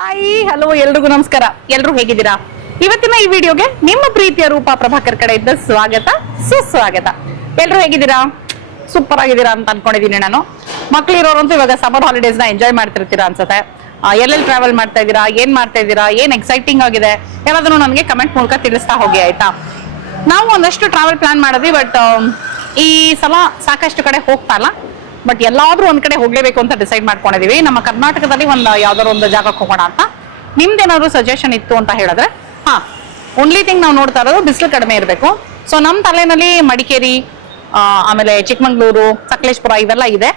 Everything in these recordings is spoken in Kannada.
ಹಾಯ್ ಹಲೋ ಎಲ್ರಿಗೂ ನಮಸ್ಕಾರ. ಎಲ್ರು ಹೇಗಿದ್ದೀರಾ? ಇವತ್ತಿನ ಈ ವಿಡಿಯೋಗೆ ನಿಮ್ಮ ಪ್ರೀತಿಯ ರೂಪಾ ಪ್ರಭಾಕರ್ ಕಡೆಯಿಂದ ಸ್ವಾಗತ ಸುಸ್ವಾಗತ. ಎಲ್ರು ಹೇಗಿದ್ದೀರಾ? ಸೂಪರ್ ಆಗಿದ್ದೀರಾ ಅಂತ ಅನ್ಕೊಂಡಿದೀನಿ ನಾನು. ಮಕ್ಳಿರೋರಂತೂ ಇವಾಗ ಸಮ್ಮರ್ ಹಾಲಿಡೇಸ್ ನ ಎಂಜಾಯ್ ಮಾಡ್ತಿರ್ತೀರಾ ಅನ್ಸುತ್ತೆ. ಎಲ್ಲೆಲ್ಲಿ ಟ್ರಾವೆಲ್ ಮಾಡ್ತಾ ಇದ್ದೀರಾ, ಏನ್ ಮಾಡ್ತಾ ಇದ್ದೀರಾ, ಏನ್ ಎಕ್ಸೈಟಿಂಗ್ ಆಗಿದೆ ಏನಾದ್ರೂ ನನಗೆ ಕಮೆಂಟ್ ಮೂಲಕ ತಿಳಿಸ್ತಾ ಹೋಗಿ ಆಯ್ತಾ. ನಾವು ಒಂದಷ್ಟು ಟ್ರಾವೆಲ್ ಪ್ಲಾನ್ ಮಾಡಿದ್ವಿ, ಬಟ್ ಈ ಸಲ ಸಾಕಷ್ಟು ಕಡೆ ಹೋಗ್ತಾ ಇಲ್ಲ. ಬಟ್ ಎಲ್ಲಾದ್ರೂ ಒಂದ್ ಕಡೆ ಹೋಗ್ಲೇಬೇಕು ಅಂತ ಡಿಸೈಡ್ ಮಾಡ್ಕೊಂಡಿದೀವಿ. ನಮ್ಮ ಕರ್ನಾಟಕದಲ್ಲಿ ಯಾವ್ದಾದ್ರು ಒಂದು ಜಾಗಕ್ಕೆ ಹೋಗೋಣ ಅಂತ. ನಿಮ್ದೇನಾದ್ರು ಸಜೆಷನ್ ಇತ್ತು ಅಂತ ಹೇಳಿದ್ರೆ, ಓನ್ಲಿ ಥಿಂಗ್ ನಾವು ನೋಡ್ತಾ ಇರೋದು ಬಿಸಿಲು ಕಡಿಮೆ ಇರಬೇಕು. ಸೊ ನಮ್ಮ ತಲೆನಲ್ಲಿ ಮಡಿಕೇರಿ, ಆಮೇಲೆ ಚಿಕ್ಕಮಂಗ್ಳೂರು, ಸಕಲೇಶ್ಪುರ ಇವೆಲ್ಲ ಇದೆ,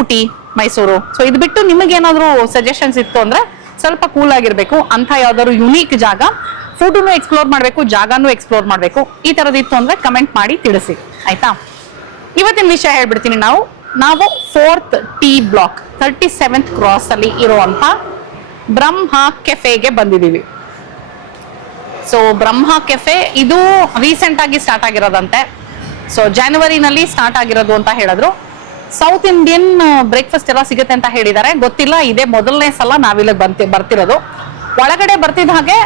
ಊಟಿ, ಮೈಸೂರು. ಸೊ ಇದು ಬಿಟ್ಟು ನಿಮಗೇನಾದ್ರೂ ಸಜೆಷನ್ಸ್ ಇತ್ತು ಅಂದ್ರೆ ಸ್ವಲ್ಪ ಕೂಲ್ ಆಗಿರ್ಬೇಕು ಅಂತ ಯಾವ್ದಾದ್ರು ಯುನೀಕ್ ಜಾಗ, ಫುಡ್ನು ಎಕ್ಸ್ಪ್ಲೋರ್ ಮಾಡ್ಬೇಕು, ಜಾಗನೂ ಎಕ್ಸ್ಪ್ಲೋರ್ ಮಾಡ್ಬೇಕು, ಈ ತರದಿತ್ತು ಅಂದ್ರೆ ಕಮೆಂಟ್ ಮಾಡಿ ತಿಳಿಸಿ ಆಯ್ತಾ. ಇವತ್ತಿನ ವಿಷಯ ಹೇಳ್ಬಿಡ್ತೀನಿ. ನಾವು 4th T block 37th cross ಅಲ್ಲಿ ಇರುವಂತ ಬ್ರಹ್ಮ ಕೆಫೆಗೆ ಬಂದಿದೀವಿ. ಸೊ ಬ್ರಹ್ಮ ಕೆಫೆ ಇದು ರೀಸೆಂಟ್ ಆಗಿ ಸ್ಟಾರ್ಟ್ ಆಗಿರೋದಂತೆ. ಸೊ ಜನವರಿನಲ್ಲಿ ಸ್ಟಾರ್ಟ್ ಆಗಿರೋದು ಅಂತ ಹೇಳಿದ್ರು. ಸೌತ್ ಇಂಡಿಯನ್ ಬ್ರೇಕ್ಫಾಸ್ಟ್ ಎಲ್ಲ ಸಿಗುತ್ತೆ ಅಂತ ಹೇಳಿದ್ದಾರೆ. ಗೊತ್ತಿಲ್ಲ, ಇದೇ ಮೊದಲನೇ ಸಲ ನಾವಿಲ್ಲಿ ಬರ್ತಿರೋದು. ಒಳಗಡೆ ಬರ್ತಿದ್ದ ಹಾಗೆ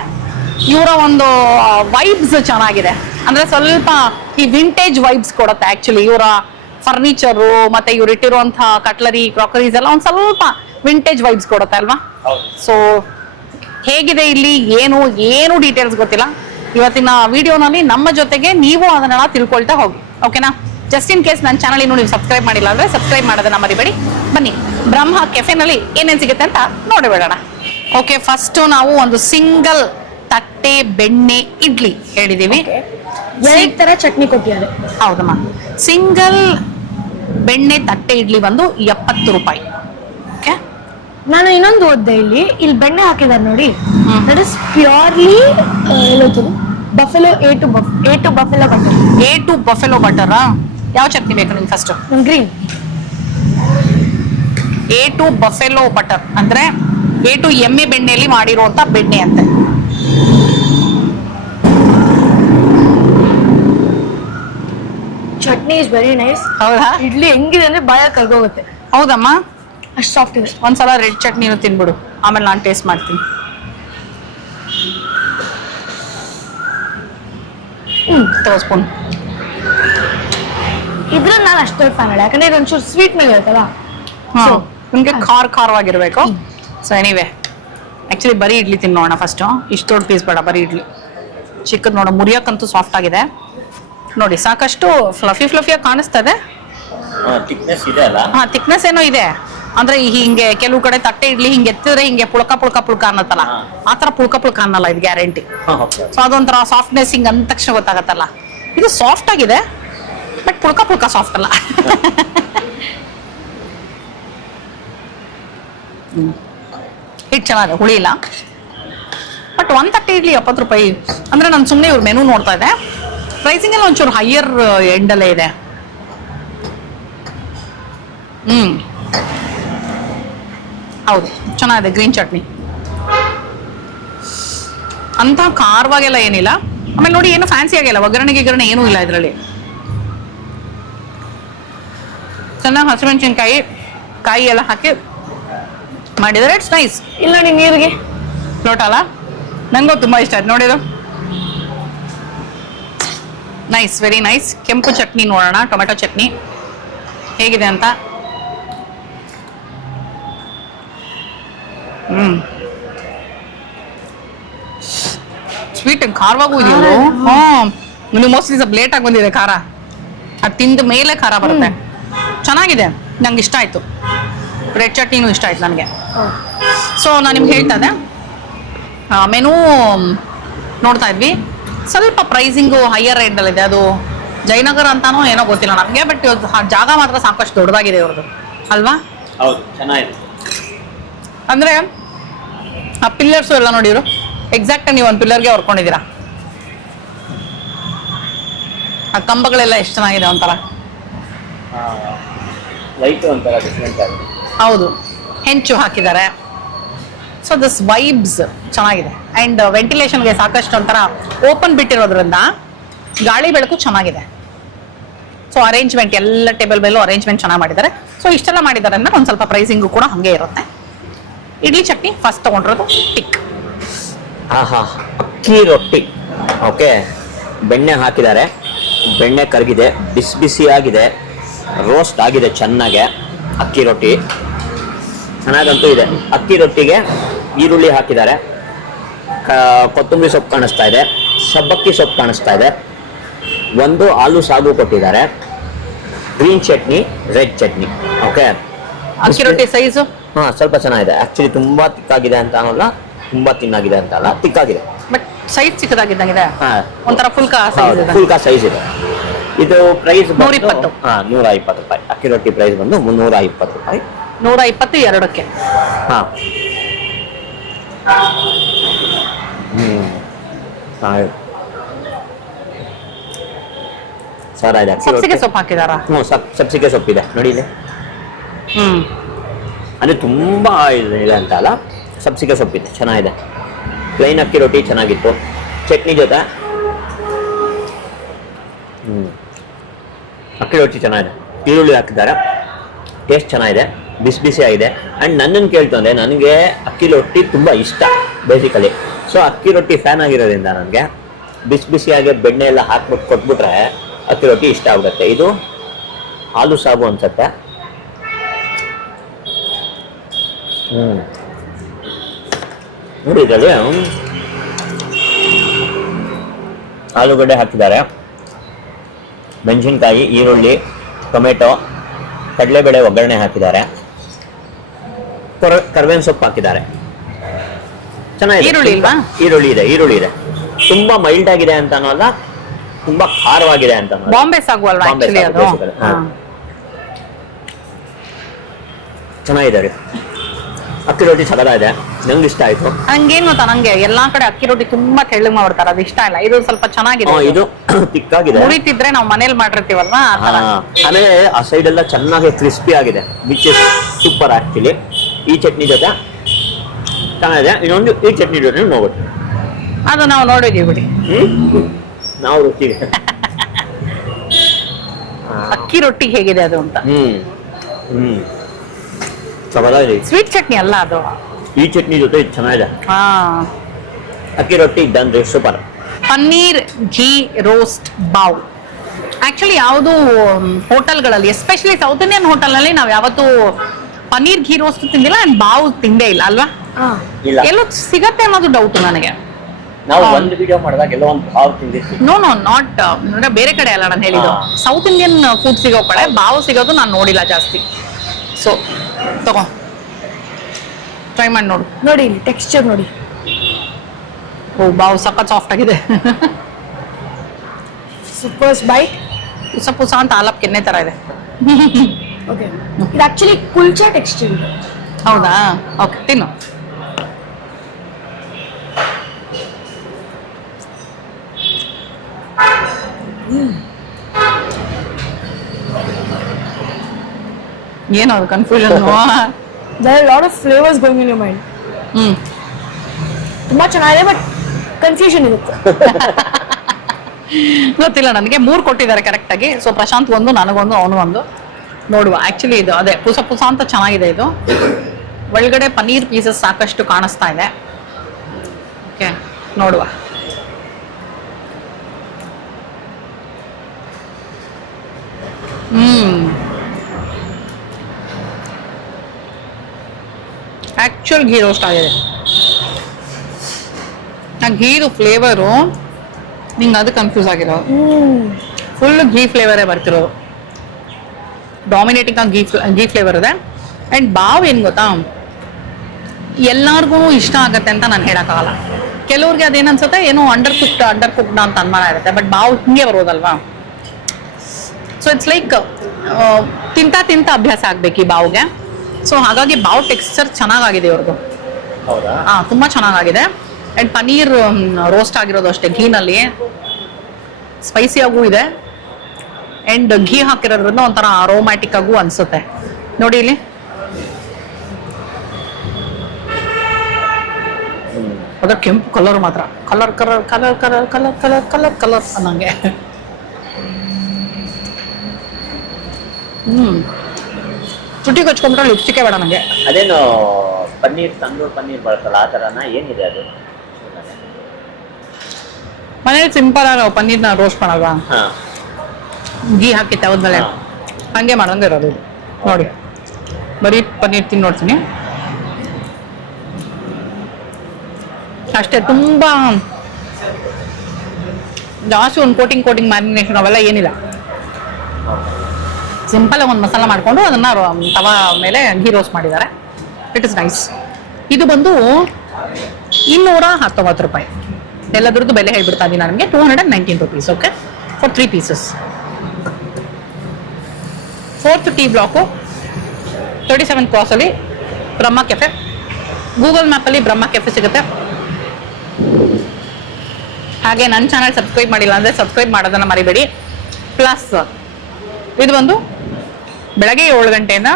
ಇವರ ಒಂದು ವೈಬ್ಸ್ ಚೆನ್ನಾಗಿದೆ. ಅಂದ್ರೆ ಸ್ವಲ್ಪ ಈ ವಿಂಟೇಜ್ ವೈಬ್ಸ್ ಕೊಡುತ್ತೆ. ಆಕ್ಚುಲಿ ಇವರ ಫರ್ನಿಚರು ಮತ್ತೆ ಇವ್ರು ಇಟ್ಟಿರುವಂತಹ ಕಟ್ಲರಿ, ಕ್ರಾಕರೀಸ್ ಎಲ್ಲ ಒಂದ್ ಸ್ವಲ್ಪ ವಿಂಟೇಜ್ ವೈಬ್ಸ್ ಕೊಡುತ್ತೆ ಅಲ್ವಾ. ಸೊ ಹೇಗಿದೆ ಇಲ್ಲಿ ಏನು ಡೀಟೇಲ್ಸ್ ಗೊತ್ತಿಲ್ಲ. ಇವತ್ತಿನ ವಿಡಿಯೋನಲ್ಲಿ ನಮ್ಮ ಜೊತೆಗೆ ನೀವು ಅದನ್ನೆಲ್ಲ ತಿಳ್ಕೊಳ್ತಾ ಹೋಗಿ, ಓಕೆನಾ. ಜಸ್ಟ್ ಇನ್ ಕೇಸ್ ನನ್ನ ಚಾನಲ್ ಇನ್ನು ನೀವು ಸಬ್ಸ್ಕ್ರೈಬ್ ಮಾಡಿಲ್ಲ ಅಂದ್ರೆ ಸಬ್ಸ್ಕ್ರೈಬ್ ಮಾಡೋದನ್ನ ಮರಿಬೇಡಿ. ಬನ್ನಿ ಬ್ರಹ್ಮ ಕೆಫೆನಲ್ಲಿ ಏನೇನ್ ಸಿಗುತ್ತೆ ಅಂತ ನೋಡಿಬಿಡೋಣ. ಓಕೆ, ಫಸ್ಟ್ ನಾವು ಒಂದು ಸಿಂಗಲ್ ತಟ್ಟೆ ಬೆಣ್ಣೆ ಇಡ್ಲಿ ಹೇಳಿದೀವಿ. ತರ ಚಟ್ನಿ ಕೊಟ್ಟಿದ್ದಾರೆ. ಹೌದಮ್ಮ. ಸಿಂಗಲ್ ಬೆಣ್ಣೆ ತಟ್ಟೆ ಇಡ್ಲಿ ಬಂದು 70 ರೂಪಾಯಿ. ಓಕೆ, ನಾನು ಇನ್ನೊಂದು ಓದ್ದೆ, ಇಲ್ಲಿ ಬೆಣ್ಣೆ ಹಾಕಿದ್ದಾರೆ ನೋಡಿ. That is purely buffalo A two buffalo butter. A two buffalo butter. ಯಾವ ಚಟ್ನಿ ಬೇಕು ನಿಮ್ಗೆ? First green. A two buffalo butter ಅಂದ್ರೆ ಎ ಟು ಎಮ್ಮೆ ಬೆಣ್ಣೆಯಲ್ಲಿ ಮಾಡಿರುವಂತ ಬೆಣ್ಣೆ ಅಂತೆ. Chutney is very nice. ಹೌದಾ? ಇಡ್ಲಿ ಹೆಂಗಿದೆ ಅಂದ್ರೆ ಬಾಯ ಕರ್ಗೋಗುತ್ತೆ. ಹೌದಮ್ಮ, ಅಷ್ಟು ಸಾಫ್ಟ್ ಇದೆ. ಒಂದ್ಸಲ ರೆಡ್ ಚಟ್ನಿನೂ ತಿನ್ಬಿಡು, ಆಮೇಲೆ ನಾನು ಟೇಸ್ಟ್ ಮಾಡ್ತೀನಿ. ಸ್ಪೂನ್ ಇದ್ರ ನಾನು ಅಷ್ಟೇ ಫ್ಯಾನ್ ಅಲ್ಲ, ಯಾಕಂದ್ರೆ ಒಂಚೂರು ಸ್ವೀಟ್ ಮೇಲೆ ಇರುತ್ತಲ್ಲ. ನಿಮ್ಗೆ ಖಾರವಾಗಿರ್ಬೇಕು. ಸೊ ಎನಿವೆ, ಆಕ್ಚುಲಿ ಬರೀ ಇಡ್ಲಿ ತಿನ್ನೋಣ ಫಸ್ಟ್. ಇಷ್ಟು ದೊಡ್ಡ ಪೀಸ್ ಬೇಡ, ಬರೀ ಇಡ್ಲಿ ಚಿಕ್ಕದ್ ನೋಡ. ಮುರಿಯೋಕ್ಕಂತೂ ಸಾಫ್ಟ್ ಆಗಿದೆ ನೋಡಿ, ಸಾಕಷ್ಟು ಫ್ಲಫಿಯಾಗಿ ಕಾಣಿಸ್ತಾ ಇದೆ. ಥಿಕ್ನೆಸ್ ಏನೋ ಇದೆ. ಅಂದ್ರೆ ಹಿಂಗೆ ಕೆಲವು ಕಡೆ ತಟ್ಟೆ ಇಡ್ಲಿ ಹಿಂಗೆ ಎತ್ತಿದ್ರೆ ಹಿಂಗೆ ಪುಳ್ಕ ಅನ್ನತ್ತಲ್ಲ, ಆತರ ಪುಳ್ಕ ಅನ್ನಲ್ಲ ಇದು, ಗ್ಯಾರಂಟಿ. ಸೊ ಅದೊಂಥರ ಸಾಫ್ಟ್ನೆಸ್ ಹಿಂಗ್ ಅಂದ ತಕ್ಷಣ ಗೊತ್ತಾಗತ್ತಲ್ಲ. ಇದು ಸಾಫ್ಟ್ ಆಗಿದೆ, ಬಟ್ ಪುಳ್ಕ ಸಾಫ್ಟ್ ಅಲ್ಲ. ಹಿಟ್ಟು ಚೆನ್ನಾಗಿದೆ, ಹುಳಿ ಇಲ್ಲ. ಬಟ್ ಒಂದ್ ತಟ್ಟೆ ಇಡ್ಲಿ 70 ರೂಪಾಯಿ ಅಂದ್ರೆ ನಾನು ಸುಮ್ಮನೆ ಇವ್ರ ಮೆನು ನೋಡ್ತಾ ಇದ್ದೆ. ಪ್ರೈಸಿಂಗ್ ಎಲ್ಲ ಒಂಚೂರು ಹೈಯರ್ ಎಂಡಲ್ಲೇ ಇದೆ. ಹೌದು, ಚೆನ್ನಾಗಿದೆ. ಗ್ರೀನ್ ಚಟ್ನಿ ಅಂತ ಖಾರವಾಗೆಲ್ಲ ಏನಿಲ್ಲ. ಆಮೇಲೆ ನೋಡಿ, ಏನು ಫ್ಯಾನ್ಸಿ ಆಗಿಲ್ಲ, ಒಗ್ಗರಣೆ ಏನೂ ಇಲ್ಲ ಇದರಲ್ಲಿ. ಚೆನ್ನಾಗಿ ಹಸಿಮೆಣಸಿನ್ಕಾಯಿ ಕಾಯಿ ಎಲ್ಲ ಹಾಕಿ ಮಾಡಿದರೆ ಇಟ್ಸ್ ನೈಸ್. ಇಲ್ಲ ನೋಡಿ ನೀರಿಗೆ ಲೋಟ ಅಲ್ಲ, ನಂಗೂ ತುಂಬಾ ಇಷ್ಟ ಆಯ್ತು ನೋಡಿದು. Nice, very nice. ಕೆಂಪು ಚಟ್ನಿ ನೋಡೋಣ, ಟೊಮೆಟೊ ಚಟ್ನಿ ಹೇಗಿದೆ ಅಂತ. ಸ್ವೀಟ್ ಖಾರವಾಗೂ ಇದೆಯಲ್ಲ. ಇನ್ನು ಮೋಸ್ಟ್ಲಿ ಸ್ವಲ್ಪ ಲೇಟ್ ಆಗಿ ಬಂದಿದೆ ಖಾರ. ಅದು ತಿಂದ ಮೇಲೆ ಖಾರ ಬರುತ್ತೆ. ಚೆನ್ನಾಗಿದೆ, ನಂಗೆ ಇಷ್ಟ ಆಯ್ತು. ರೆಡ್ ಚಟ್ನಿನೂ ಇಷ್ಟ ಆಯ್ತು ನನಗೆ. ಸೊ ನಾನು ನಿಮ್ಗೆ ಹೇಳ್ತಾ ಇದ್ದೆ, ಮೆನು ನೋಡ್ತಾ ಇದ್ವಿ. ಸ್ವಲ್ಪ ಪ್ರೈಸಿಂಗು ಹೈಯರ್ ರೇಟಲ್ಲಿದೆ. ಅದು ಜಯನಗರ ಅಂತಾನೋ ಏನೋ ಗೊತ್ತಿಲ್ಲ ನಮಗೆ, ಬಟ್ ಜಾಗ ಮಾತ್ರ ಸಾಕಷ್ಟು ದೊಡ್ಡದಾಗಿದೆ ಇವ್ರದ್ದು ಅಲ್ವಾ. ಹೌದು, ಚೆನ್ನಾಗಿದೆ. ಅಂದ್ರೆ ಆ ಪಿಲ್ಲರ್ಸು ಎಲ್ಲ ನೋಡಿದ್ರು, ಎಕ್ಸಾಕ್ಟ್ ನೀವು ಒಂದು ಪಿಲ್ಲರ್ಗೆ ಹೊರ್ಕೊಂಡಿದ್ದೀರಾ. ಆ ಕಂಬಗಳೆಲ್ಲ ಎಷ್ಟು ಚೆನ್ನಾಗಿದೆ, ಒಂಥರ ಲೈಟ್ ಒಂಥರ ಡಿಫ್ರೆಂಟ್ ಆಗಿದೆ. ಹೌದು, ಹೆಂಚು ಹಾಕಿದ್ದಾರೆ. ಸೊ ದಿಸ್ ವೈಬ್ಸ್ ಚೆನ್ನಾಗಿದೆ. ಅಂಡ್ ವೆಂಟಿಲೇಷನ್ಗೆ ಸಾಕಷ್ಟು ಒಂಥರ ಓಪನ್ ಬಿಟ್ಟಿರೋದ್ರಿಂದ ಗಾಳಿ ಬೆಳಕು ಚೆನ್ನಾಗಿದೆ. ಸೊ ಅರೇಂಜ್ಮೆಂಟ್ ಎಲ್ಲ ಟೇಬಲ್ ಮೇಲೂ ಅರೇಂಜ್ಮೆಂಟ್ ಚೆನ್ನಾಗಿ ಮಾಡಿದ್ದಾರೆ. ಸೊ ಇಷ್ಟೆಲ್ಲ ಮಾಡಿದ್ದಾರೆ ಅಂದ್ರೆ ಒಂದು ಸ್ವಲ್ಪ ಪ್ರೈಸಿಂಗು ಕೂಡ ಹಾಗೆ ಇರುತ್ತೆ. ಇಡ್ಲಿ ಚಟ್ನಿ ಫಸ್ಟ್ ತಗೊಂಡಿರೋದು ಟಿಕ್. ಆಹಾ, ಅಕ್ಕಿ ರೊಟ್ಟಿ. ಓಕೆ, ಬೆಣ್ಣೆ ಹಾಕಿದ್ದಾರೆ, ಬೆಣ್ಣೆ ಕರಗಿದೆ, ಬಿಸಿ ಬಿಸಿಯಾಗಿದೆ, ರೋಸ್ಟ್ ಆಗಿದೆ ಚೆನ್ನಾಗೆ. ಅಕ್ಕಿ ರೊಟ್ಟಿ ಚೆನ್ನಾಗಂತೂ ಇದೆ. ಅಕ್ಕಿ ರೊಟ್ಟಿಗೆ ಈರುಳ್ಳಿ ಹಾಕಿದ್ದಾರೆ, ಕೊತ್ತಂಬರಿ ಸೊಪ್ಪು ಕಾಣಿಸ್ತಾ ಇದೆ, ಸಬ್ಬಕ್ಕಿ ಸೊಪ್ಪು ಕಾಣಿಸ್ತಾ ಇದೆ, ಒಂದು ಆಲೂ ಸಾಗು ಕೊಟ್ಟಿದ್ದಾರೆ, green chutney, red chutney. Okay, ಅಕ್ಕಿ ರೊಟ್ಟಿ ಸೈಜು ಹಾ ಸ್ವಲ್ಪ ಚೆನ್ನಾಗಿದೆ. ಆಕ್ಚುಲಿ ತುಂಬಾ ತಿಕ್ಕಾಗಿದೆ ಅಂತ ಅನ್ನೋಲ್ಲ, ತುಂಬಾ ತಿನ್ನಾಗಿದೆ ಅಂತ ಅಲ್ಲ, ತಿಕ್ಕಾಗಿದೆ. ಬಟ್ ಸೈಜ್ ಚಿಕ್ಕದಾಗಿದ್ದಂಗಿದೆ, ಹಾ, ಒಂಥರ ಫುಲ್ಕಾ ಸೈಜ್ ಇದೆ. ಫುಲ್ಕಾ ಸೈಜ್ ಇದೆ. ಇದು ಪ್ರೈಸ್ 120. 120 ರೂಪಾಯಿ. ಅಕ್ಕಿ ರೊಟ್ಟಿ ಪ್ರೈಸ್ ಬಂದು 320 ರೂಪಾಯಿ. 120 ಎರಡಕ್ಕೆ. ಹಾ, ಸರ್ ಇದೆ. ಸಬ್ಸಿಗೆ ಸೊಪ್ಪು ಹಾಕಿದಾರ? ಸಬ್ಸಿಗೆ ಸೊಪ್ಪಿದೆ ನೋಡಿ ಇಲ್ಲಿ. ಅಂದ್ರೆ ತುಂಬಾ ಇದೆ ಅಂತ ಅಲ್ಲ, ಸಬ್ಸಿಗೆ ಸೊಪ್ಪಿದೆ, ಚೆನ್ನಾಗಿದೆ. ಪ್ಲೈನ್ ಅಕ್ಕಿ ರೊಟ್ಟಿ ಚೆನ್ನಾಗಿತ್ತು, ಚಟ್ನಿ ಜೊತೆ. ಅಕ್ಕಿ ರೊಟ್ಟಿ ಚೆನ್ನಾಗಿದೆ, ಈರುಳ್ಳಿ ಹಾಕಿದ್ದಾರೆ, ಟೇಸ್ಟ್ ಚೆನ್ನಾಗಿದೆ, ಬಿಸಿ ಬಿಸಿ ಆಗಿದೆ. ಆ್ಯಂಡ್ ನನ್ನನ್ನು ಕೇಳ್ತಂದ್ರೆ ನನಗೆ ಅಕ್ಕಿ ರೊಟ್ಟಿ ತುಂಬ ಇಷ್ಟ ಬೇಸಿಕಲಿ. ಸೊ ಅಕ್ಕಿ ರೊಟ್ಟಿ ಫ್ಯಾನ್ ಆಗಿರೋದ್ರಿಂದ ನನಗೆ ಬಿಸಿ ಬಿಸಿಯಾಗಿ ಬೆಣ್ಣೆ ಎಲ್ಲ ಹಾಕ್ಬಿಟ್ಟು ಕೊಟ್ಬಿಟ್ರೆ ಅಕ್ಕಿ ರೊಟ್ಟಿ ಇಷ್ಟ ಆಗುತ್ತೆ. ಇದು ಆಲೂ ಸಾಗು ಅನ್ಸುತ್ತೆ. ನೋಡಿ ಇದರಲ್ಲಿ ಆಲೂಗಡ್ಡೆ ಹಾಕಿದ್ದಾರೆ, ಮೆಣಸಿನ್ಕಾಯಿ, ಈರುಳ್ಳಿ, ಟೊಮೆಟೊ, ಕಡಲೆಬೇಳೆ ಒಗ್ಗರಣೆ ಹಾಕಿದ್ದಾರೆ, ಕರ್ಬೇವಿನ ಸೊಪ್ಪು ಹಾಕಿದ್ದಾರೆ. ಚೆನ್ನಾಗಿದೆ. ಈರುಳ್ಳಿ ಇಲ್ವಾ? ಈರುಳ್ಳಿ ಇದೆ. ತುಂಬಾ ಮೈಲ್ಡ್ ಆಗಿದೆ ಅಂತ ಅನ್ನೋಲ್ಲ, ತುಂಬಾ ಖಾರವಾಗಿದೆ ಅಂತ ಅನ್ನೋಲ್ಲ. ಬಾಂಬೆ ಸಾಗು ಅಲ್ವಾ ಆಕ್ಚುಲಿ ಅದು? ಚೆನ್ನಾಗಿದೆ ರೀ. ಅಕ್ಕಿ ರೊಟ್ಟಿ ಇದೆ, ನಂಗೆ ಇಷ್ಟ ಆಯ್ತು. ನಂಗೇನ್ ಗೊತ್ತಾ, ನಂಗೆ ಎಲ್ಲಾ ಕಡೆ ಅಕ್ಕಿ ರೊಟ್ಟಿ ತುಂಬಾ ತೆಳ್ಳಗ್ ಮಾಡ್ತಾರೆ, ಅದು ಇಷ್ಟ ಇಲ್ಲ. ಇದು ಸ್ವಲ್ಪ ಚೆನ್ನಾಗಿದೆ, ಇದು ತಿಕ್ಕಾಗಿದೆ. ಮುರಿತಿದ್ರೆ ನಾವು ಮನೇಲಿ ಮಾಡಿರ್ತೀವಲ್ವಾ ಆ ತರ. ಆಮೇಲೆ ಆ ಸೈಡ್ ಎಲ್ಲ ಚೆನ್ನಾಗಿ ಕ್ರಿಸ್ಪಿ ಆಗಿದೆ, ವಿಚ್ ಇಸ್ ಸೂಪರ್ ಆಕ್ಚುಲಿ. ಈ ಚಟ್ನಿ ಜೊತೆ ಚೆನ್ನಾಗಿದೆ. ಇನ್ನೊಂದು ಈ ಚಟ್ನಿ ಜೊತೆ ನೋಡ್ಬಿಟ್ಟು ಅದು ನಾವು ನೋಡಿದೀವಿ ಬಿಡಿ. ನಾವು ರುಚಿಗೆ ಅಕ್ಕಿ ರೊಟ್ಟಿ ಹೇಗಿದೆ ಅದು ಅಂತ. ಸವಾಲಾಗಿದೆ. ಸ್ವೀಟ್ ಚಟ್ನಿ ಅಲ್ಲ ಅದು, ಈ ಚಟ್ನಿ ಜೊತೆ ಇದು ಚೆನ್ನಾಗಿದೆ. ಹಾ, ಅಕ್ಕಿ ರೊಟ್ಟಿ ಇದ್ದಂದ್ರೆ super. Paneer ghee roast ಬಾವ್. Actually ಯಾವುದು ಹೋಟೆಲ್ಗಳಲ್ಲಿ, ಎಸ್ಪೆಷಲಿ ಸೌತ್ ಇಂಡಿಯನ್ ಹೋಟೆಲ್ ನಲ್ಲಿ ನಾವು ಯಾವತ್ತು ಪನ್ನೀರ್ ಘೀ ರೋಸ್ಟ್ ತಿಂದಿಲ್ಲ ಅಂಡ್ ಬಾವ್ ತಿಂದೇ ಇಲ್ಲ ಅಲ್ವಾ? ಇಲ್ಲ, ಎಲ್ಲೋ ಸಿಗತ್ತೆ ಅನ್ನೋದು ಡೌಟ್ ನನಗೆ. ನಾವು ಒಂದು ವಿಡಿಯೋ ಮಾಡಿದಾಗ ಎಲ್ಲ ಒಂದು ಬಾವ್ ತಿಂದಿದ್ವಿ. ನೋ ನಾಟ್ ಬೇರೆ ಕಡೆ ಅಲ್ಲ ನಾನು ಹೇಳಿದ್ದು. ಸೌತ್ ಇಂಡಿಯನ್ ಫುಡ್ ಸಿಗೋ ಕಡೆ ಬಾವ್ ಸಿಗೋದು ನಾನು ನೋಡಿಲ್ಲ ಜಾಸ್ತಿ. ಸೊ ತಗೋ, ಟ್ರೈ ಮಾಡಿ ನೋಡು. ನೋಡಿ ಇಲ್ಲಿ ಟೆಕ್ಸ್ಚರ್ ನೋಡಿ. ಓ, ಬಾವು ಸಖತ್ ಸಾಫ್ಟ್ ಆಗಿದೆ. Super byte. ಪುಸ ಅಂತ ಆಲಪ್ ಕೆನ್ನೆ ತರ ಇದೆ. ಓಕೆ, ಇದು ಆಕ್ಚುಲಿ ಕುಲ್ಚಾ ಟೆಕ್ಸ್ಚರ್ ಇದೆ. ಹೌದಾ? ಓಕೆ, ತಿನ್ನು. ಏನದು confusion? There are a lot of flavors going in your mind. ತುಂಬಾ ಚೆನ್ನಾಗಿದೆ, ಬಟ್ ಕನ್ಫ್ಯೂಷನ್ ಇರುತ್ತೆ. ಗೊತ್ತಿಲ್ಲ ನನಗೆ. 3 ಕೊಟ್ಟಿದ್ದಾರೆ ಕರೆಕ್ಟ್ ಆಗಿ. ಸೊ ಪ್ರಶಾಂತ್ ಒಂದು, ನನಗೊಂದು, ಅವನಿಗೊಂದು. ನೋಡುವ. ಆಕ್ಚುಲಿ ಇದು ಅದೇ ಪುಸ ಅಂತ ಚೆನ್ನಾಗಿದೆ. ಇದು ಒಳಗಡೆ ಪನ್ನೀರ್ ಪೀಸಸ್ ಸಾಕಷ್ಟು ಕಾಣಿಸ್ತಾ ಇದೆ. ಓಕೆ, ನೋಡುವ. ಆಕ್ಚುಲ್ ಘೀ ರೋಸ್ಟ್ ಆಗಿದೆ. ಆ ಘೀದು ಫ್ಲೇವರು ನಿಂಗೆ ಅದು ಕನ್ಫ್ಯೂಸ್ ಆಗಿರೋದು. ಫುಲ್ ಘೀ ಫ್ಲೇವರೇ ಬರ್ತಿರೋದು. ಡಾಮಿನೇಟಿಂಗ್ ಆಗಿ ಘೀ ಫ್ಲೇವರ್ ಇದೆ. ಆ್ಯಂಡ್ ಬಾವ್ ಏನು ಗೊತ್ತಾ, ಎಲ್ಲರಿಗೂ ಇಷ್ಟ ಆಗತ್ತೆ ಅಂತ ನಾನು ಹೇಳೋಕ್ಕಾಗಲ್ಲ. ಕೆಲವ್ರಿಗೆ ಅದೇನನ್ಸುತ್ತೆ, ಏನೋ ಅಂಡರ್ ಕುಕ್ಡ್ ಅಂತ ಅನುಮಾನ ಇರುತ್ತೆ. ಬಟ್ ಬಾವ್ ಹಿಂಗೆ ಬರೋದಲ್ವಾ. ಸೊ ಇಟ್ಸ್ ಲೈಕ್ ತಿಂತ ಅಭ್ಯಾಸ ಆಗ್ಬೇಕು ಈ ಬಾವ್ಗೆ. ಸೊ ಹಾಗಾಗಿ ಬಾವ್ ಟೆಕ್ಸ್ಚರ್ ಚೆನ್ನಾಗಿದೆ ಇವ್ರದ್ದು. ಹೌದಾ? ತುಂಬಾ ಚೆನ್ನಾಗಿದೆ. ಅಂಡ್ ಪನ್ನೀರ್ ರೋಸ್ಟ್ ಆಗಿರೋದು ಅಷ್ಟೇ ಘೀನಲ್ಲಿ, ಸ್ಪೈಸಿ ಆಗೂ ಇದೆ. ಅಂಡ್ ಘೀ ಹಾಕಿರೋದ್ರಿಂದ ಒಂಥರ ಅರೋಮ್ಯಾಟಿಕ್ ಆಗೂ ಅನ್ಸುತ್ತೆ. ನೋಡಿ ಇಲ್ಲಿ, ಅದ್ರ ಕೆಂಪು ಕಲರ್ ಮಾತ್ರ colour colour colour colour colour colour colour colour ಅನ್ನಂಗೆ. ಚುಟ್ಟಿ ಕಚ್ಕೊಂಡ್ರೆ ಲಿಪ್ಸ್ಟಿಕ್ಕೇ ಬೇಡ ನಂಗೆ. ಅದೇನು ಪನ್ನೀರ್ ತಂದೂರ್ ಪನ್ನೀರ್ ಬರುತ್ತಲ್ಲ ಆ ಥರನ ಏನಿದೆ ಅದು? ಮನೇಲಿ ಸಿಂಪಲ್ ಆಗಿ ಪನ್ನೀರ್ನ ರೋಸ್ಟ್ ಮಾಡಲ್ವಾ, ಹಾ ಗೀ ಹಾಕಿ ತವದ್ಮೇಲೆ ಹಾ. ಹಂಗೆ ಮಾಡಂಗೆ ಇರೋದು ಇದು. ನೋಡಿ ಬರೀ ಪನ್ನೀರ್ ತಿಂದು ನೋಡ್ತೀನಿ ಅಷ್ಟೇ. ತುಂಬ ಜಾಸ್ತಿ ಒಂದು ಕೋಟಿಂಗ್ ಮ್ಯಾರಿನೇಷನ್ ಅವೆಲ್ಲ ಏನಿಲ್ಲ. ಸಿಂಪಲ್ ಒಂದು ಮಸಾಲ ಮಾಡಿಕೊಂಡು ಅದನ್ನ ತವಾ ಮೇಲೆ ಗೀ ರೋಸ್ಟ್ ಮಾಡಿದ್ದಾರೆ. It is nice. ಇದು ಬಂದು 219 ರೂಪಾಯಿ. ಎಲ್ಲದ್ರದ್ದು ಬೆಲೆ ಹೇಳ್ಬಿಡ್ತಾ ಇದ್ದೀನಿ ನನಗೆ. 219 rupees. Okay, for 3 pieces. 4th T block 37 cross ಅಲ್ಲಿ ಬ್ರಹ್ಮ ಕೆಫೆ. ಗೂಗಲ್ ಮ್ಯಾಪಲ್ಲಿ ಬ್ರಹ್ಮ ಕೆಫೆ ಸಿಗುತ್ತೆ. ಹಾಗೆ ನನ್ನ ಚಾನಲ್ ಸಬ್ಸ್ಕ್ರೈಬ್ ಮಾಡಿಲ್ಲ ಅಂದರೆ ಸಬ್ಸ್ಕ್ರೈಬ್ ಮಾಡೋದನ್ನು ಮರಿಬೇಡಿ. ಪ್ಲಸ್ ಇದು ಬಂದು ಬೆಳಗ್ಗೆ 7 ಗಂಟೆಯಿಂದ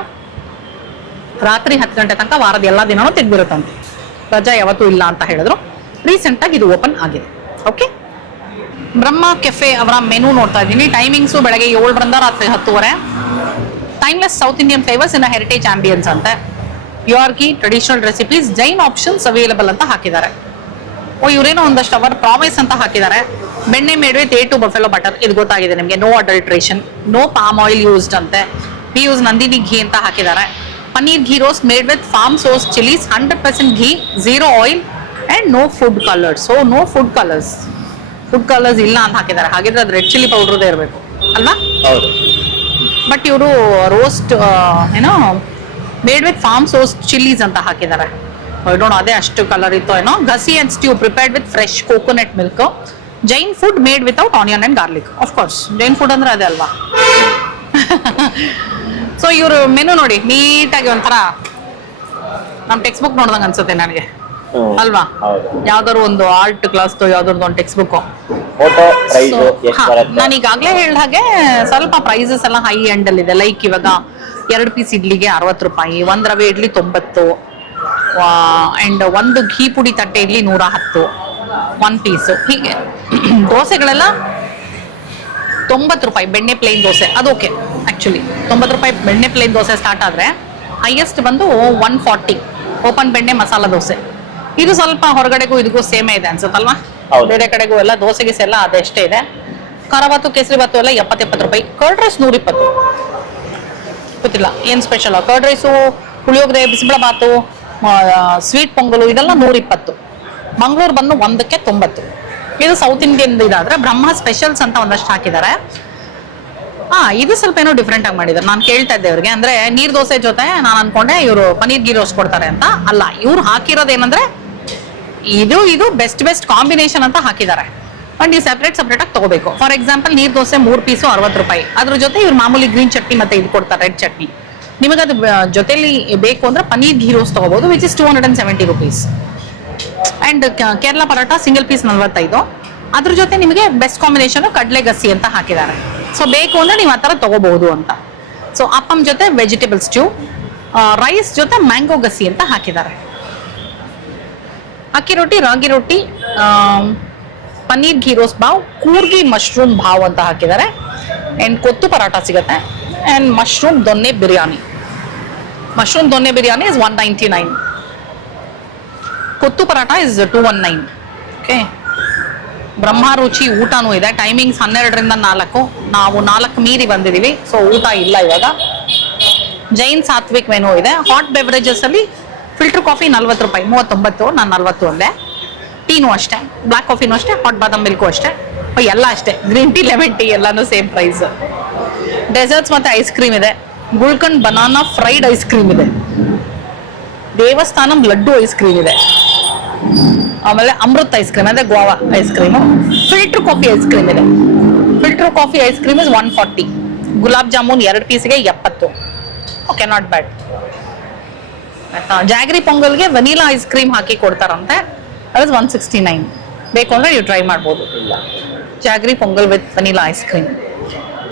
ರಾತ್ರಿ 10 ಗಂಟೆ ತನಕ ವಾರದ ಎಲ್ಲ ದಿನವೂ ತೆಗೆದಿರುತ್ತಂತೆ. ರಜಾ ಯಾವತ್ತೂ ಇಲ್ಲ ಅಂತ ಹೇಳಿದ್ರು. ರೀಸೆಂಟಾಗಿ ಇದು ಓಪನ್ ಆಗಿದೆ. ಓಕೆ, ಬ್ರಹ್ಮ ಕೆಫೆ ಅವರ ಮೆನು ನೋಡ್ತಾ ಇದ್ದೀನಿ. ಟೈಮಿಂಗ್ಸು ಬೆಳಗ್ಗೆ 7ರಿಂದ ರಾತ್ರಿ 10:30. Timeless South Indian flavours in heritage ambience ಅಂತೆ. ಪ್ಯೂರ್ಗಿ traditional recipes, Jain options available ಅಂತ ಹಾಕಿದ್ದಾರೆ. ಇವರೇನೋ ಒಂದಷ್ಟು ಅವರ್ ಪ್ರಾಮಿಸ್ ಅಂತ ಹಾಕಿದ್ದಾರೆ. ಬೆಣ್ಣೆ made with A2 buffalo butter, ಇದು ಗೊತ್ತಾಗಿದೆ ನಿಮಗೆ. No adulteration, no palm oil used ಅಂತೆ. ವಿ ಯೂಸ್ ನಂದಿನಿ ಘೀ ಅಂತ ಹಾಕಿದ್ದಾರೆ. Paneer ghee roast made with farm source chillies, 100% ghee, 0 oil and no food colours. So no food colours ಇಲ್ಲ ಅಂತ ಹಾಕಿದ್ದಾರೆ. ಹಾಗಿದ್ರೆ ಅದು ರೆಡ್ ಚಿಲ್ಲಿ ಪೌಡ್ರದೇ ಇರಬೇಕು ಅಲ್ವಾ? ಹೌದು. ಬಟ್ ಇವರು ರೋಸ್ಟ್ ಏನೋ made with farm source chillies ಅಂತ ಹಾಕಿದ್ದಾರೆ. ನೋಡೋಣ ಅದೇ ಅಷ್ಟು ಕಲರ್ ಇತ್ತು ಏನೋ. Gassi and stew prepared with fresh coconut milk. Jain food made without onion and garlic. Of course Jain food ಅಂದ್ರೆ ಅದೇ ಅಲ್ವಾ. ಸೊ ಇವರು ಮೆನು ನೋಡಿ ನೀಟಾಗಿ ಒಂಥರ ನಮ್ಮ ಟೆಕ್ಸ್ಟ್ ಬುಕ್ ನೋಡ್ದಂಗೆ ಅನ್ಸುತ್ತೆ ನನಗೆ ಅಲ್ವಾ? ಯಾವ್ದಾದ್ರು ಒಂದು ಆರ್ಟ್ ಕ್ಲಾಸ್ ಯಾವ್ದಾದ್ರು ಒಂದು ಟೆಕ್ಸ್ಟ್ ಬುಕ್. ನಾನು ಈಗಾಗಲೇ ಹೇಳಿದ ಹಾಗೆ ಸ್ವಲ್ಪ ಪ್ರೈಸಸ್ ಎಲ್ಲ ಹೈ ಎಂಡ್ ಅಲ್ಲಿ ಇದೆ. ಲೈಕ್ ಇವಾಗ 2 ಪೀಸ್ ಇಡ್ಲಿಗೆ 60 ರೂಪಾಯಿ, 1 ರವೆ ಇಡ್ಲಿ 90, ಅಂಡ್ 1 ಘೀ ಪುಡಿ ತಟ್ಟೆ ಇಡ್ಲಿ 110 1 ಪೀಸ್. ಹೀಗೆ ದೋಸೆಗಳೆಲ್ಲ 90 ರೂಪಾಯಿ. ಬೆಣ್ಣೆ ಪ್ಲೇನ್ ದೋಸೆ ಅದು ಓಕೆ. ಆಕ್ಚುಲಿ 90 ರೂಪಾಯಿ ಬೆಣ್ಣೆ ಪ್ಲೇನ್ ದೋಸೆ ಸ್ಟಾರ್ಟ್ ಆದ್ರೆ ಹೈಯೆಸ್ಟ್ ಬಂದು 140 ಓಪನ್ ಬೆಣ್ಣೆ ಮಸಾಲ ದೋಸೆ. ಇದು ಸ್ವಲ್ಪ ಹೊರಗಡೆಗೂ ಇದಕ್ಕೂ ಸೇಮೇ ಇದೆ ಅನ್ಸುತ್ತಲ್ವಾ? ಬೇರೆ ಕಡೆಗೂ ಎಲ್ಲ ದೋಸೆಗೆ ಎಲ್ಲ ಅದೆಷ್ಟೇ ಇದೆ. ಖಾರಬಾತು ಕೇಸರಿ ಬಾತು ಎಲ್ಲ 70 ರೂಪಾಯಿ. Curd rice 120. ಗೊತ್ತಿಲ್ಲ ಏನ್ ಸ್ಪೆಷಲ್. ಕರ್ಡ್ ರೈಸು, ಪುಳಿಯೋಗರೆ, ಬಿಸಿಬೇಳೆ ಬಾತು, ಸ್ವೀಟ್ ಪೊಂಗಲು ಇದೆಲ್ಲ 120. ಮಂಗಳೂರು ಬಂದು 1ಕ್ಕೆ 90. ಇದು ಸೌತ್ ಇಂಡಿಯನ್ ಇದಾದ್ರೆ ಬ್ರಹ್ಮ ಸ್ಪೆಷಲ್ಸ್ ಅಂತ ಒಂದಷ್ಟು ಹಾಕಿದ್ದಾರೆ. ಇದು ಸ್ವಲ್ಪ ಏನೋ ಡಿಫ್ರೆಂಟ್ ಆಗಿ ಮಾಡಿದ್ದಾರೆ. ನಾನು ಕೇಳ್ತಾ ಇದ್ದೆ ಅವ್ರಿಗೆ, ಅಂದ್ರೆ ನೀರ್ ದೋಸೆ ಜೊತೆ ನಾನು ಅನ್ಕೊಂಡೆ ಇವರು ಪನ್ನೀರ್ ಗೀ ರೋಸ್ಟ್ ಕೊಡ್ತಾರೆ ಅಂತ. ಅಲ್ಲ, ಇವ್ರು ಹಾಕಿರೋದೇನಂದ್ರೆ ಇದು ಬೆಸ್ಟ್ ಕಾಂಬಿನೇಷನ್ ಅಂತ ಹಾಕಿದ್ದಾರೆ. ಅಂಡ್ ನೀವು ಸೆಪರೇಟ್ ಆಗಿ ತಗೋಬೇಕು. ಫಾರ್ ಎಕ್ಸಾಂಪಲ್ ನೀರ್ ದೋಸೆ 3 ಪೀಸು 60 ರೂಪಾಯಿ. ಅದ್ರ ಜೊತೆ ಇವ್ರು ಮಾಮೂಲಿ ಗ್ರೀನ್ ಚಟ್ನಿ ಮತ್ತೆ ಇದು ಕೊಡ್ತಾರೆ, ರೆಡ್ ಚಟ್ನಿ. ನಿಮಗೆ ಅದು ಜೊತೆಲಿ ಬೇಕು ಅಂದ್ರೆ ಪನ್ನೀರ್ ಗೀ ರೋಸ್ಟ್ ತಗೋಬಹುದು, which is 270 rupees. And Kerala parotta single piece 45. ಅದ್ರ ಜೊತೆ ನಿಮಗೆ ಬೆಸ್ಟ್ ಕಾಂಬಿನೇಷನ್ ಕಡ್ಲೆ ಗಸಿ ಅಂತ ಹಾಕಿದ್ದಾರೆ. ಸೊ ಬೇಕು ಅಂದ್ರೆ ನೀವು ಆ ಥರ ತಗೋಬಹುದು ಅಂತ. ಸೊ ಅಪ್ಪಂ ಜೊತೆ ವೆಜಿಟೇಬಲ್ ಸ್ಟ್ಯೂ, ರೈಸ್ ಜೊತೆ ಮ್ಯಾಂಗೋ ಗಸಿ ಅಂತ ಹಾಕಿದ್ದಾರೆ. ಅಕ್ಕಿ ರೊಟ್ಟಿ, ರಾಗಿ ರೊಟ್ಟಿ, ಪನ್ನೀರ್ ಘೀ ರೋಸ್ಟ್ ಭಾವ್, ಕೂರ್ಗಿ ಮಶ್ರೂಮ್ ಭಾವ್ ಅಂತ ಹಾಕಿದ್ದಾರೆ. ಅಂಡ್ ಕೊತ್ತು ಪರಾಟ ಸಿಗುತ್ತೆ. And mushroom donne biryani. Mushroom donne biryani is 199. Kothu paratha is 219. Okay, Brahma ರುಚಿ ಊಟನೂ ಇದೆ. ಟೈಮಿಂಗ್ಸ್ 12ರಿಂದ 4. ನಾವು 4 ಮೀರಿ ಬಂದಿದ್ದೀವಿ. ಸೊ ಊಟ ಇಲ್ಲ ಇವಾಗ. ಜೈನ್ ಸಾತ್ವಿಕ್ ಮೆನು ಇದೆ. ಹಾಟ್ ಬೆವರೇಜಸ್ ಅಲ್ಲಿ ಫಿಲ್ಟರ್ ಕಾಫಿ 40 ರೂಪಾಯಿ, 39. ನಾನು 40 ಒಂದೇ. ಟೀನು ಅಷ್ಟೇ, ಬ್ಲಾಕ್ ಕಾಫಿನೂ ಅಷ್ಟೇ, ಹಾಟ್ ಬಾದಾಮ್ ಮಿಲ್ಕು ಅಷ್ಟೇ. ಎಲ್ಲ ಅಷ್ಟೇ. ಗ್ರೀನ್ ಟೀ, ಲೆಮನ್ ಟೀ ಎಲ್ಲಾನು ಸೇಮ್ ಪ್ರೈಸ್. ಡೆಸರ್ಟ್ಸ್ ಮತ್ತೆ ಐಸ್ ಕ್ರೀಮ್ ಇದೆ. ಗುಲ್ಕಂಡ್ ಬನಾನಾ ಫ್ರೈಡ್ ಐಸ್ ಕ್ರೀಮ್ ಇದೆ. ದೇವಸ್ಥಾನಂ ಲಡ್ಡು ಐಸ್ ಕ್ರೀಮ್ ಇದೆ. ಆಮೇಲೆ ಅಮೃತ್ ಐಸ್ ಕ್ರೀಮ್ ಅಂದ್ರೆ Goa ice cream. Filter coffee ice cream ಇದೆ. Filter coffee ice cream is 140. Gulab jamun 2 ಪೀಸ್ಗೆ 70. Okay, not bad. ಜಾಗ್ರಿ ಪೊಂಗಲ್ಗೆ ವನಿಲಾ ಐಸ್ ಕ್ರೀಮ್ ಹಾಕಿ ಕೊಡ್ತಾರಂತೆ. ಅದು 169. ಬೇಕು ಅಂದ್ರೆ ನೀವು ಟ್ರೈ ಮಾಡ್ಬೋದು. Jaggery pongal with vanilla ice cream.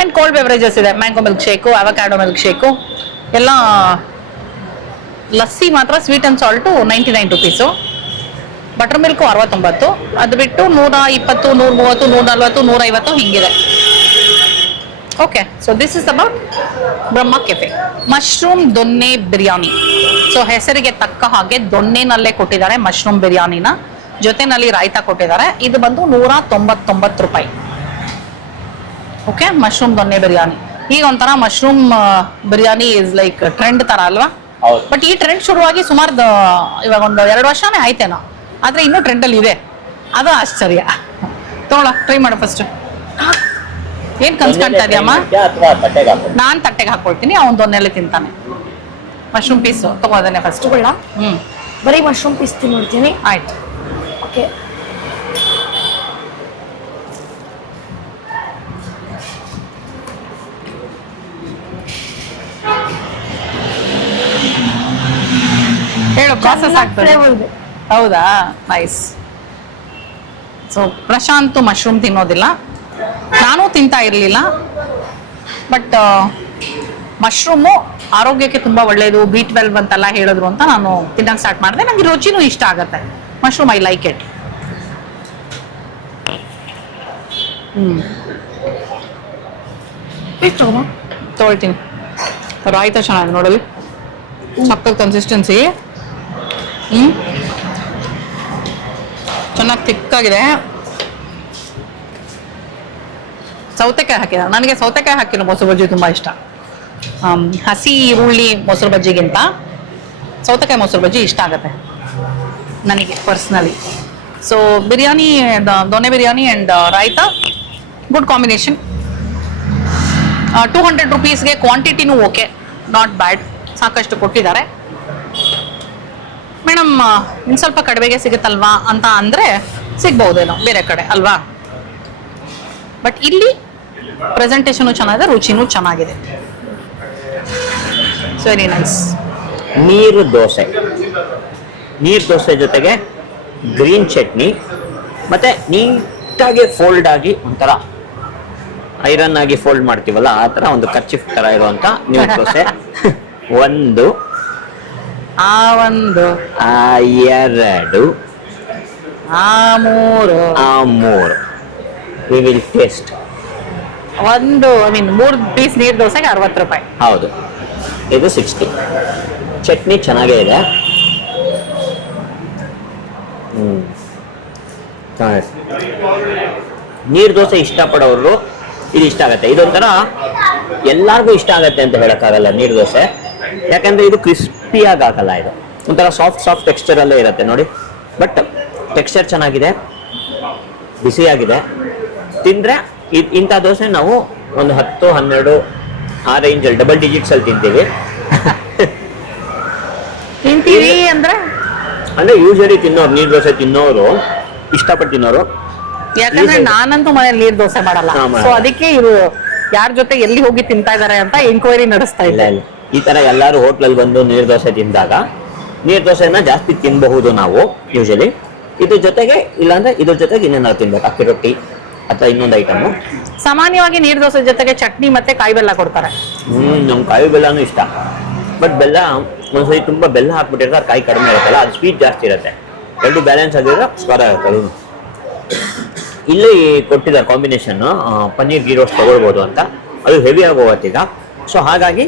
And cold beverages ಇದೆ. Mango milkshake, avocado milkshake ಎಲ್ಲ. ಲಸ್ಸಿ ಮಾತ್ರ sweet and salt 99 rupees. Buttermilk 69. ಅದು ಬಿಟ್ಟು 120, 130, 140, 150 ಹಿಂಗಿದೆ. Okay, so this is about Brahma cafe. Mushroom donne biryani so ಹೆಸರಿಗೆ ತಕ್ಕ ಹಾಗೆ ದೊಣ್ಣೆನಲ್ಲೇ ಕೊಟ್ಟಿದ್ದಾರೆ ಮಶ್ರೂಮ್ ಬಿರಿಯಾನಿನ, ಜೊತೆನಲ್ಲಿ ರಾಯ್ತಾ ಕೊಟ್ಟಿದ್ದಾರೆ. ಇದು ಬಂದು 199 ರೂಪಾಯಿ. ಓಕೆ, ಮಶ್ರೂಮ್ ದೊಣ್ಣೆ ಬಿರಿಯಾನಿ. ಈಗ ಒಂಥರ mushroom biryani is like trend ತರ ಅಲ್ವಾ? ಹೌದು. ಬಟ್ ಈ ಟ್ರೆಂಡ್ ಶುರುವಾಗಿ ಸುಮಾರು ಇವಾಗ ಒಂದು 2 ವರ್ಷನೇ ಆಯ್ತೇನೋ, ಆದ್ರೆ ಇನ್ನೂ ಟ್ರೆಂಡ್ ಅಲ್ಲಿ ಇದೆ. ಅದು ಆಶ್ಚರ್ಯ. ತಗೊಳ, ಟ್ರೈ ಮಾಡು ಫಸ್ಟ್. ಏನ್ ಕನ್ಸ್ಕೊಂತಾ ಇದೆಯಮ್ಮ? ಅಥವಾ ತಟ್ಟೆಗೆ ಹಾಕ್ಬೋದು? ನಾನ್ ತಟ್ಟೆಗೆ ಹಾಕೊಳ್ತೀನಿ, ಅವನ್ ದೊನ್ನೆಲೆ ತಿಂತಾನೆ. ಮಶ್ರೂಮ್ ಪೀಸ್ ತಗೋದನ್ನೇ ಫಸ್ಟ್. ತಗೊಳ್ಳ? ಹ್ಮ್, ಬರೀ ಮಶ್ರೂಮ್ ಪೀಸ್ ತಿನ್ನೋಡ್ತೀನಿ. ಆಯ್ತು. ಓಕೆ, ಹೇಳು, ಪ್ರಾಸೆಸ್ ಆಗ್ತದೆ. ಫ್ಲೇವರ್ ಇದೆ. ಹೌದಾ, ನೈಸ್. ಸೊ ಪ್ರಶಾಂತ್ ಮಶ್ರೂಮ್ ತಿನ್ನೋದಿಲ್ಲ, ನಾನು ತಿಂತಾ ಇರಲಿಲ್ಲ. ಬಟ್ ಮಶ್ರೂಮು ಆರೋಗ್ಯಕ್ಕೆ ತುಂಬಾ ಒಳ್ಳೆಯದು, B12 ಅಂತೆಲ್ಲ ಹೇಳಿದ್ರು ಅಂತ ನಾನು ತಿನ್ನಕ್ಕೆ ಸ್ಟಾರ್ಟ್ ಮಾಡಿದೆ. ನನಗೆ ರುಚಿನೂ ಇಷ್ಟ ಆಗತ್ತೆ ಮಶ್ರೂಮ್, ಐ ಲೈಕ್ ಇಟ್. ಎಷ್ಟು ತೊಗೊಳ್ತೀನಿ. ರಾಯ್ತಾ ಚೆನ್ನಾಗಿದೆ ನೋಡಲಿ, ಸಕ್ಕತ್ ಕನ್ಸಿಸ್ಟೆನ್ಸಿ. ಚೆನ್ನಾಗಿ ತಿಕ್ಕಾಗಿದೆ. ಸೌತೆಕಾಯಿ ಹಾಕಿದ, ನನಗೆ ಸೌತೆಕಾಯಿ ಹಾಕಿರೋ ಮೊಸರು ಬಜ್ಜಿ ತುಂಬಾ ಇಷ್ಟ. ಹಸಿ ಈರುಳ್ಳಿ ಮೊಸರು ಬಜ್ಜಿಗಿಂತ ಸೌತೆಕಾಯಿ ಮೊಸರು ಬಜ್ಜಿ ಇಷ್ಟ ಆಗುತ್ತೆ ನನಗೆ personally. So biryani, donne biryani and raita, good combination. 200 ರುಪೀಸ್ಗೆ ಕ್ವಾಂಟಿಟಿನೂ ಓಕೆ, ನಾಟ್ ಬ್ಯಾಡ್, ಸಾಕಷ್ಟು ಕೊಟ್ಟಿದ್ದಾರೆ. ಮೇಡಮ್ ಇನ್ನು ಸ್ವಲ್ಪ ಕಡಿಮೆಗೆ ಸಿಗುತ್ತಲ್ವಾ ಅಂತ ಅಂದರೆ ಸಿಗ್ಬಹುದೇನೋ ಬೇರೆ ಕಡೆ ಅಲ್ವಾ? ಬಟ್ ಇಲ್ಲಿ ಪ್ರೆಸೆಂಟೇಷನು ಚೆನ್ನಾಗಿದೆ, ರುಚಿನೂ ಚೆನ್ನಾಗಿದೆ. Very nice. ನೀರು ದೋಸೆ ಜೊತೆಗೆ ಗ್ರೀನ್ ಚಟ್ನಿ, ಮತ್ತೆ ನೀಟಾಗಿ ಫೋಲ್ಡ್ ಆಗಿ ಒಂಥರ ಐರನ್ ಆಗಿ ಫೋಲ್ಡ್ ಮಾಡ್ತೀವಲ್ಲ ಆ ತರ ಒಂದು ಕರ್ಚಿಫ್ ತರ ಇರುವಂತ ನೀರು ದೋಸೆ. ಒಂದು, ಆ ಒಂದು, ಆ ಎರಡು, ಆ ಮೂರು, ಆ ಮೂರು. We will taste. ಒಂದು, ಐ ಮೀನ್ 3 ಪೀಸ್ ನೀರು ದೋಸೆಗೆ 60 ರೂಪಾಯಿ. ಹೌದು, ಇದು 60. ಚಟ್ನಿ ಚೆನ್ನಾಗೇ ಇದೆ. ನೀರು ದೋಸೆ ಇಷ್ಟಪಡೋರು ಇದು ಇಷ್ಟ ಆಗತ್ತೆ. ಇದೊಂಥರ ಎಲ್ಲಾರ್ಗು ಇಷ್ಟ ಆಗತ್ತೆ ಅಂತ ಹೇಳಕ್ಕಾಗಲ್ಲ ನೀರು ದೋಸೆ, ಯಾಕಂದ್ರೆ ಇದು ಕ್ರಿಸ್ಪಿಯಾಗಿ ಆಗಲ್ಲ. ಇದು ಒಂಥರ ಸಾಫ್ಟ್ ಟೆಕ್ಸ್ಚರ್ ಅಲ್ಲೇ ಇರುತ್ತೆ ನೋಡಿ. ಬಟ್ ಟೆಕ್ಸ್ಚರ್ ಚೆನ್ನಾಗಿದೆ, ಬಿಸಿಯಾಗಿದೆ. ತಿಂದ್ರೆ ಇಂಥ ದೋಸೆ ನಾವು ಒಂದು 10, 12 ಆ ರೇಂಜಲ್ಲಿ ಡಬಲ್ ಡಿಜಿಟ್ಸ್ ಅಲ್ಲಿ ತಿಂತೀವಿ. ತಿಂತೀವಿ ಅಂದ್ರೆ ಯೂಶಲಿ ತಿನ್ನೋರು, ನೀರು ದೋಸೆ ತಿನ್ನೋರು, ಇಷ್ಟಪಟ್ಟು ತಿನ್ನೋರು. ಯಾಕಂದ್ರೆ ನಾನಂತೂ ಮನೇಲಿ ನೀರ್ ದೋಸೆ ಮಾಡಲ್ಲ. ಹಾ, ಮಾಡಲ್ಲ. ಸೊ ಅದಕ್ಕೆ ಇವರು ಯಾರ ಜೊತೆ ಎಲ್ಲಿ ಹೋಗಿ ತಿಂತಾ ಇದಾರೆ ಅಂತ ಎಂಕ್ವೈರಿ ನಡೆಸ್ತಾ ಇಲ್ಲ ಇದ್ದೆ. ಇಲ್ಲ, ಈ ತರ ಎಲ್ಲಾರು ಹೋಟ್ಲಲ್ಲಿ ಬಂದು ನೀರು ದೋಸೆ ತಿಂದಾಗ ನೀರು ದೋಸೆನ ಜಾಸ್ತಿ ತಿನ್ನಬಹುದು ನಾವು ಯೂಶಲಿ. ಇದ್ರ ಜೊತೆಗೆ, ಇಲ್ಲಾಂದ್ರೆ ಇದ್ರ ಜೊತೆಗೆ ಇನ್ನೇನಾದ್ರು ತಿನ್ಬೇಕು, ಅಕ್ಕಿ ರೊಟ್ಟಿ ಅಥವಾ ಇನ್ನೊಂದು ಐಟಮ್. ಸಾಮಾನ್ಯವಾಗಿ ನೀರ್ ದೋಸೆ ಜೊತೆಗೆ ಚಟ್ನಿ ಮತ್ತೆ ಕಾಯಿ ಬೆಲ್ಲ ಕೊಡ್ತಾರೆ. ನಮ್ಗೆ ಕಾಯಿ ಬೆಲ್ಲನೂ ಇಷ್ಟ. ಬಟ್ ಬೆಲ್ಲ ಒಂದ್ಸರಿ ತುಂಬಾ ಬೆಲ್ಲ ಹಾಕ್ಬಿಟ್ಟಿರ್ತಾರೆ, ಕಾಯಿ ಕಡಿಮೆ ಇರುತ್ತಲ್ಲ, ಅದು ಸ್ವೀಟ್ ಜಾಸ್ತಿ ಇರುತ್ತೆ. ಎರಡು ಬ್ಯಾಲೆನ್ಸ್ ಆಗಿದ್ರೆ ಸ್ವಾದ ಇರುತ್ತೆ. ಅದು ಇಲ್ಲಿ ಕೊಟ್ಟಿದ್ದಾರೆ ಕಾಂಬಿನೇಷನ್, ಪನ್ನೀರ್ ಗೀ ರೋಸ್ಟ್ ತಗೊಳ್ಬೋದು ಅಂತ. ಅದು ಹೆವಿ ಆಗಿ ಹೋಗತ್ತೀಗ. ಸೊ ಹಾಗಾಗಿ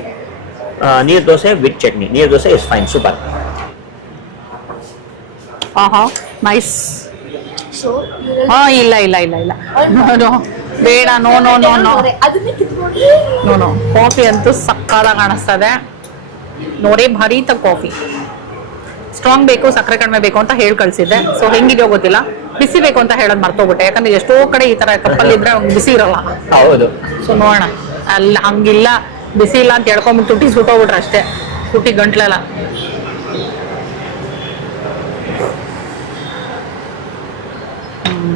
ನೀರ್ ದೋಸೆ ವಿತ್ ಚಟ್ನಿ, ನೀರ್ ದೋಸೆ ಇಸ್ ಫೈನ್, ಸೂಪರ್. ಆಹಾ, ನೈಸ್. ಸೊ ಹಾ, ಇಲ್ಲ ಇಲ್ಲ ಇಲ್ಲ ಇಲ್ಲ, ನೋ ಬೇಡ, ನೋ ನೋ ನೋ ನೋ ಅದನ್ನೇ ಕಿತ್ಕೊಂಡ್ರೆ ನೋ ನೋ. ಕಾಫಿ ಅಂತೂ ಸಕ್ಕತ್ತಾಗಿ ಕಾಣಿಸ್ತದೆ ನೋಡಿ, ಭಾರಿ ತ ಕಾಫಿ. ಸ್ಟ್ರಾಂಗ್ ಬೇಕು, ಸಕ್ಕರೆ ಕಡಿಮೆ ಬೇಕು ಅಂತ ಹೇಳಿ ಕಳ್ಸಿದ್ದೆ. ಸೊ ಹೆಂಗಿದೆಯೋ ಗೊತ್ತಿಲ್ಲ, ಬಿಸಿ ಬೇಕು ಅಂತ ಹೇಳೋದು ಮರ್ತೋಗ್ಬಿಟ್ಟೆ. ಯಾಕಂದ್ರೆ ಎಷ್ಟೋ ಕಡೆ ಈ ತರ ಕಪ್ಪಲ್ಲಿ ಇದ್ರೆ ಬಿಸಿ ಇರಲ್ಲ. ಹೌದು. ಸೊ ನೋಡೋಣ, ಅಲ್ಲ ಹಂಗಿಲ್ಲ, ಬಿಸಿ ಇಲ್ಲ ಅಂತ ಹೇಳ್ಕೊಂಬಿಟ್ಟು ತುಟಿ ಸುಟ್ಟೋಗ್ಬಿಟ್ರೆ ಅಷ್ಟೇ, ತುಟಿ ಗಂಟ್ಲೆಲ್ಲ.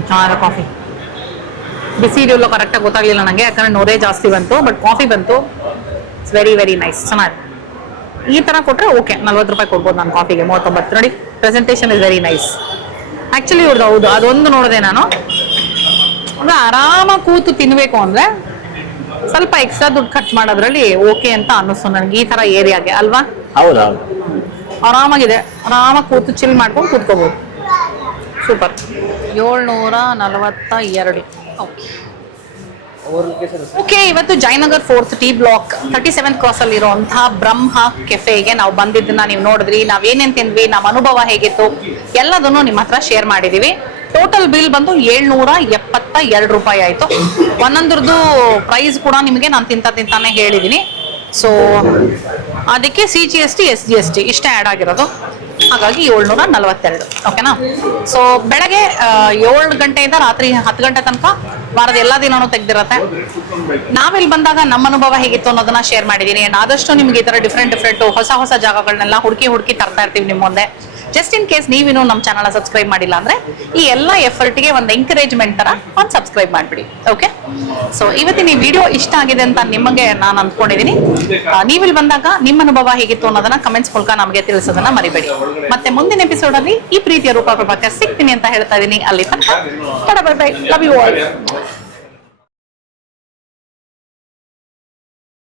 ಚೆನ್ನಾಗಿದೆ ಕಾಫಿ. ಬಿಸಿ ಇದೆಯಲ್ಲೋ ಕರೆಕ್ಟಾಗಿ ಗೊತ್ತಾಗ್ಲಿಲ್ಲ ನನಗೆ, ಯಾಕಂದ್ರೆ ನೊರೆ ಜಾಸ್ತಿ ಬಂತು. ಬಟ್ ಕಾಫಿ ಬಂತು, ಇಟ್ಸ್ ವೆರಿ ವೆರಿ ನೈಸ್, ಚೆನ್ನಾಗಿದೆ. ಈ ತರ ಕೊಟ್ರೆ ಓಕೆ, 40 ರೂಪಾಯಿ ಕೊಡ್ಬೋದು ನಾನು ಕಾಫಿಗೆ. 39 ನೋಡಿ, presentation is very nice. Actually ಇವ್ರದ್ದು ಹೌದು, ಅದೊಂದು ನೋಡಿದೆ ನಾನು. ಅಂದ್ರೆ ಆರಾಮಾಗಿ ಕೂತು ತಿನ್ಬೇಕು ಅಂದ್ರೆ ಸ್ವಲ್ಪ ಎಕ್ಸ್ಟ್ರಾ ದುಡ್ಡು ಖರ್ಚು ಮಾಡೋದ್ರಲ್ಲಿ ಓಕೆ ಅಂತ ಅನ್ನಿಸ್ತು ನನಗೆ, ಈ ತರ ಏರಿಯಾಗೆ ಅಲ್ವಾ? ಹೌದು ಹೌದು, ಆರಾಮಾಗಿದೆ, ಆರಾಮಾಗಿ ಕೂತು ಚಿಲ್ ಮಾಡ್ಕೊಂಡು ಕೂತ್ಕೋಬಹುದು. ಸೂಪರ್. 742. ಓಕೆ, ಓಕೆ, ಇವತ್ತು Jayanagar 4th T block 37th cross ಅಲ್ಲಿ ಇರುವಂತಹ ಬ್ರಹ್ಮ ಕೆಫೆಗೆ ನಾವು ಬಂದಿದ್ದನ್ನ ನೀವು ನೋಡಿದ್ರಿ. ನಾವ್ ಏನೇನ್ ತಿಂದ್ವಿ, ನಮ್ಮ ಅನುಭವ ಹೇಗಿತ್ತು ಎಲ್ಲದನ್ನು ನಿಮ್ಮ ಹತ್ರ ಶೇರ್ ಮಾಡಿದೀವಿ. ಟೋಟಲ್ ಬಿಲ್ ಬಂದು 772 ರೂಪಾಯಿ ಆಯ್ತು. ಒಂದೊಂದ್ರದ್ದು ಪ್ರೈಸ್ ಕೂಡ ನಿಮಗೆ ನಾನು ತಿಂತಾನೆ ಹೇಳಿದೀನಿ. ಸೊ ಅದಕ್ಕೆ CGST SGST ಇಷ್ಟೇ ಆ್ಯಡ್ ಆಗಿರೋದು. ಹಾಗಾಗಿ 742. ಓಕೆನಾ? ಸೊ ಬೆಳಗ್ಗೆ 7 ಗಂಟೆಯಿಂದ ರಾತ್ರಿ 10 ಗಂಟೆ ತನಕ ವಾರದ ಎಲ್ಲಾ ದಿನಾನು ತೆಗ್ದಿರತ್ತೆ. ನಾವಿಲ್ಲಿ ಬಂದಾಗ ನಮ್ಮ ಅನುಭವ ಹೇಗಿತ್ತು ಅನ್ನೋದನ್ನ ಶೇರ್ ಮಾಡಿದೀನಿ. ಆದಷ್ಟು ನಿಮ್ಗೆ ಈ ತರ ಡಿಫ್ರೆಂಟ್ ಹೊಸ ಜಾಗಗಳನ್ನೆಲ್ಲ ಹುಡುಕಿ ತರ್ತಾ ಇರ್ತೀವಿ ನಿಮ್ ಮುಂದೆ. ಜಸ್ಟ್ ಇನ್ ಕೇಸ್ ನೀವಿನ್ನು ನಮ್ಮ ಚಾನಲ್ ಸಬ್ಸ್ಕ್ರೈಬ್ ಮಾಡಿಲ್ಲ ಅಂದ್ರೆ ಈ ಎಲ್ಲ ಎಫರ್ಟ್ಗೆ ಒಂದು ಎಂಕರೇಜ್ಮೆಂಟ್ ತರ ಒಂದು ಸಬ್ಸ್ಕ್ರೈಬ್ ಮಾಡ್ಬಿಡಿ. ಓಕೆ, ಸೊ ಇವತ್ತಿನ ಈ ವಿಡಿಯೋ ಇಷ್ಟ ಆಗಿದೆ ಅಂತ ನಿಮಗೆ ನಾನು ಅಂದ್ಕೊಂಡಿದ್ದೀನಿ. ನೀವಿಲ್ಲಿ ಬಂದಾಗ ನಿಮ್ಮ ಅನುಭವ ಹೇಗಿತ್ತು ಅನ್ನೋದನ್ನ ಕಮೆಂಟ್ಸ್ ಮೂಲಕ ನಮಗೆ ತಿಳಿಸೋದನ್ನ ಮರಿಬೇಡಿ. ಮತ್ತೆ ಮುಂದಿನ ಎಪಿಸೋಡ್ ಅಲ್ಲಿ ಈ ಪ್ರೀತಿಯ ರೂಪ ಪ್ರಭಾಕರ್ ಸಿಗ್ತೀನಿ ಅಂತ ಹೇಳ್ತಾ ಇದೀನಿ. ಅಲ್ಲಿ ತನಕ bye bye, love you all.